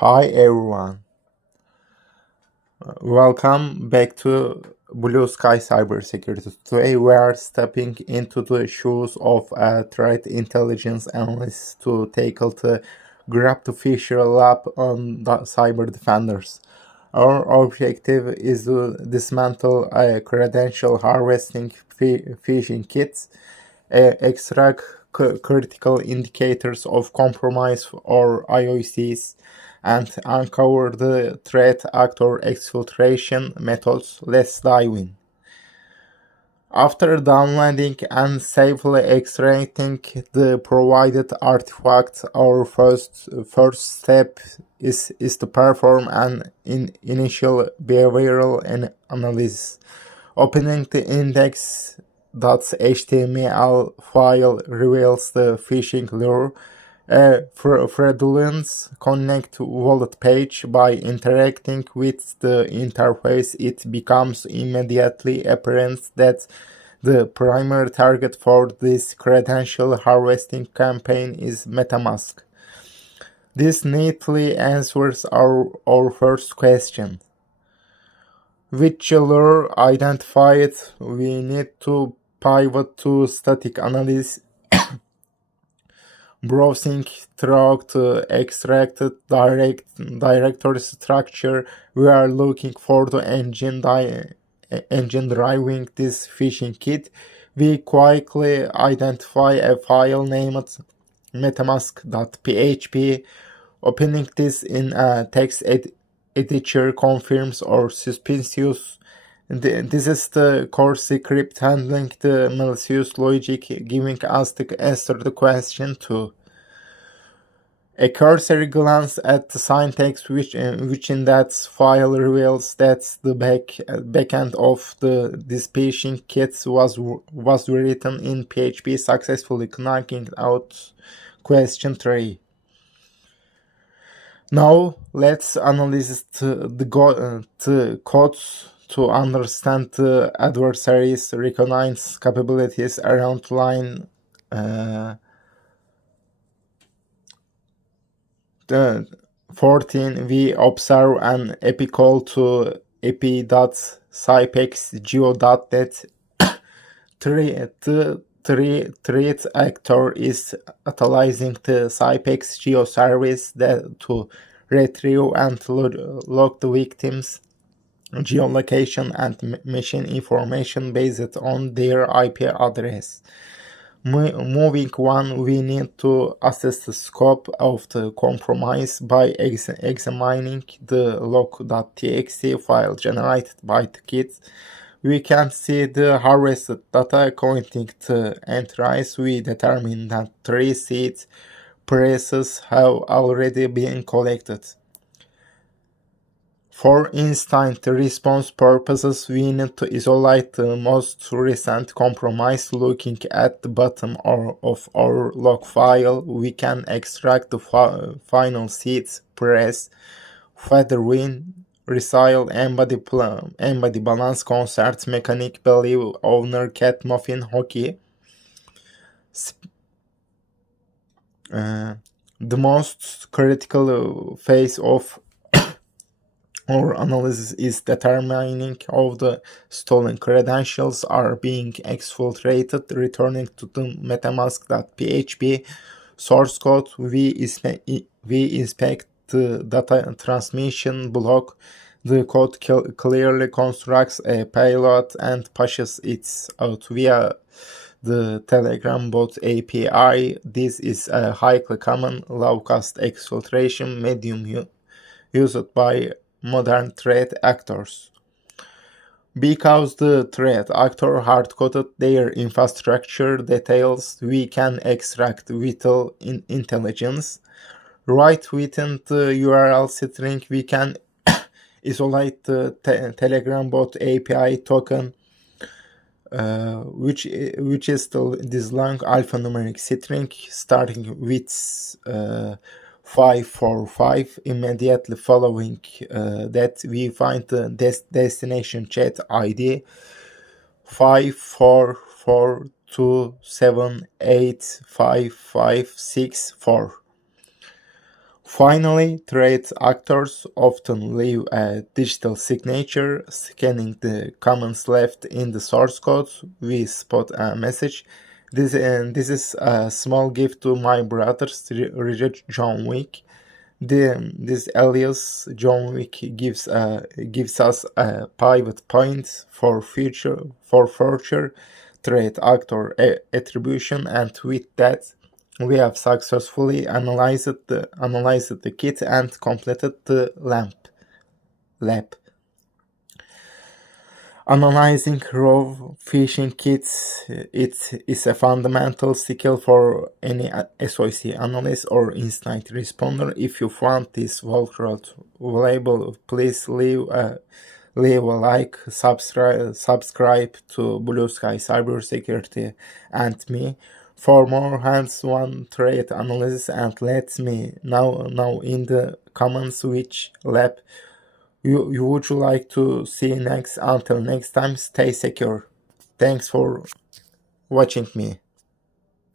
Hi everyone, welcome back to Blue Sky Cybersecurity. Today we are stepping into the shoes of a threat intelligence analyst to tackle the GrabThePhisher lab on the CyberDefenders. Our objective is to dismantle credential harvesting phishing kits, extract critical indicators of compromise or IOCs, and uncover the threat actor exfiltration methods. Let's dive in. After downloading and safely extracting the provided artifact, our first step is to perform an initial behavioral analysis. Opening the index.html file reveals the phishing lure. A fraudulent Connect wallet page. By interacting with the interface, it becomes immediately apparent that the primary target for this credential harvesting campaign is MetaMask. This neatly answers our first question. Which lure identified, we need to pivot to static analysis. Browsing through the extracted directory structure, we are looking for the engine driving this phishing kit. We quickly identify a file named metamask.php. Opening this in a text editor confirms our suspicious. This is the core script handling the malicious logic, giving us the answer to the question too. A cursory glance at the syntax, which in that file reveals that the backend of this phishing kit was written in PHP, successfully knocking out question 3. Now let's analyze the codes to understand the adversary's recognize capabilities around line 14. We observe an API call to api.cypexgeo.net. Threat actor is utilizing the CypexGeo service to retrieve and log the victim's geolocation and machine information based on their IP address. Moving on, we need to assess the scope of the compromise by examining the log.txt file generated by the kit. We can see the harvested data pointing to entries. We determine that 3 seed presses have already been collected. For instant response purposes, we need to isolate the most recent compromise. Looking at the bottom of our log file, we can extract the final seeds, press, feather win, resile, embody balance, concert, mechanic, believe, owner, cat, muffin, hockey. The most critical phase of our analysis is determining how the stolen credentials are being exfiltrated. Returning to the metamask.php source code, we inspect the data transmission block. The code clearly constructs a payload and pushes it out via the Telegram bot API. This is a highly common low-cost exfiltration medium used by modern threat actors. Because the threat actor hard-coded their infrastructure details, we can extract vital intelligence. Right within the URL string, we can isolate the Telegram bot API token, which is this long alphanumeric string starting with 545. Immediately following that, we find the destination chat ID 54427855564. Finally, threat actors often leave a digital signature. Scanning the comments left in the source code, we spot a message. This is a small gift to my brothers, read John Wick. This alias John Wick gives us a pivot point for future threat actor attribution, and with that, we have successfully analyzed the kit and completed the lab. Analyzing raw phishing kits, it is a fundamental skill for any SOC analyst or incident responder. If you found this walkthrough valuable, please leave a like, subscribe to Blue Sky Cybersecurity and me for more hands-on threat analysis, and let me know in the comments which lab you would you like to see next. Until next time, stay secure. Thanks for watching me.